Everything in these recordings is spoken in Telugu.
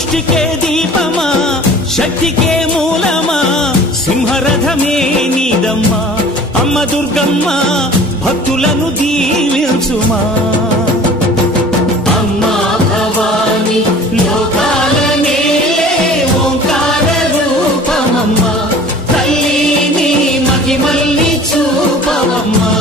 సృష్టికే దీపమా శక్తికే మూలమా సింహరథమే నీదమ్మా అమ్మ దుర్గమ్మ భక్తులను దీవించుమా అమ్మా భవాని లోకాల నేలే ఓంకార రూపమమ్మా తల్లిని మహిమల్ని చూపవమ్మా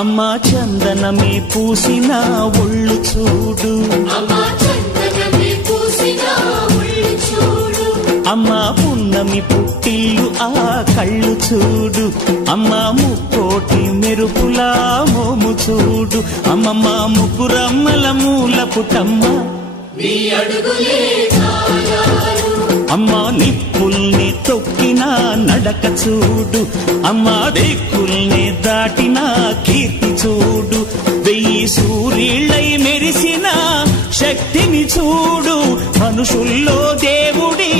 అమ్మా చందనమే పూసిన ఒళ్ళు చూడు అమ్మా పున్నమి పుట్టిల్లు ఆ కళ్ళు చూడు అమ్మా ముక్కోటి మెరుపులా మోము చూడు అమ్మమ్మ ముగ్గురమ్మల మూల పుట్టమ్మ అమ్మా నిప్పుల్ని తొక్కిన నడక చూడు అమ్మా దిక్కుల్ని దాటిన కీర్తి చూడు 1000 సూర్యుళ్ళై మెరిసిన శక్తిని చూడు మనుషుల్లో దేవుడి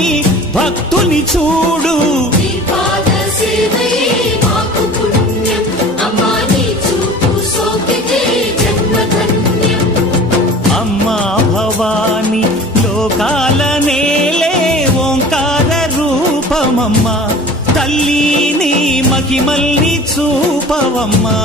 భక్తుని చూడు అమ్మా భవాని లోకాల నేలే ఓంకార రూపమమ్మా తల్లిని మహిమల్ని చూపవమ్మా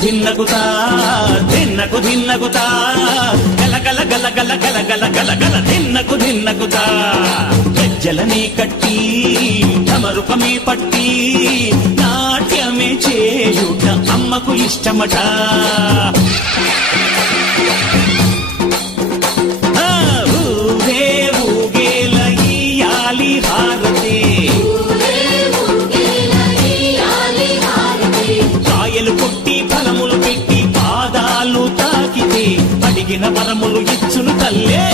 ధిన్నకుతా ధిన్నకు ధిన్నకుతా గల గల గల గల గల గల గల గల ధిన్నకుతా గజ్జలనే కట్టి తమరుపమే పట్టి నాట్యమే చేయుట అమ్మకు ఇష్టమట ఊగే ఊగేల ఇయ్యాలి హారతి కాయలు కొట్టి ఫలములు పెట్టి పాదాలు తాకితే అడిగిన వరములు ఇచ్చును తల్లే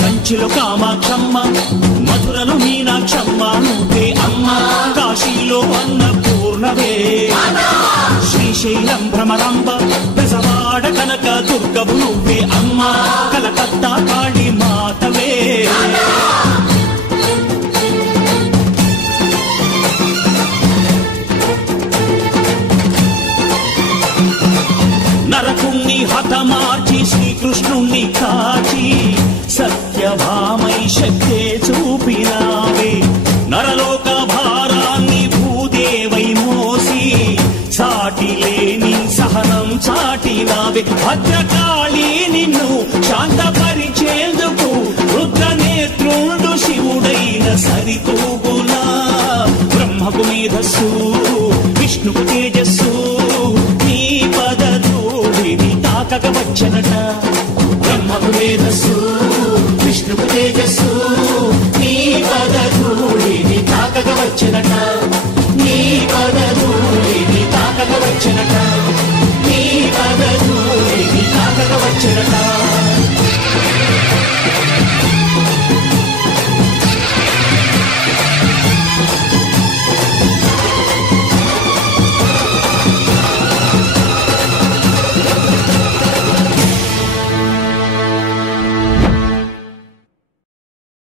కంచిలో కామాక్షమ్మ మధురలో మీనాక్షమ్మ నువ్వే అమ్మ కాశీలో అన్నపూర్ణవే శ్రీశైలం భ్రమరాంబ బెజవాడ కనక దుర్గవు నువ్వే అమ్మ కలకత్తా కాళీ మాతవే నరకుణ్ణి హతమార్చి శ్రీకృష్ణుణ్ణి కాచి సత్యభామై శక్తే చూపినావే నరలోక భారాన్ని భూదేవై మోసి సాటి లేని సహనం చాటినావే భద్రకాళి నిన్ను శాంతపరిచేందుకు రుద్రనేత్రుండు శివుడైన సరితూగునా బ్రహ్మకు మేధస్సు విష్ణుకు తేజస్సు నీ పదధూళిని తాకక వచ్చనట బ్రహ్మకు మేధస్సు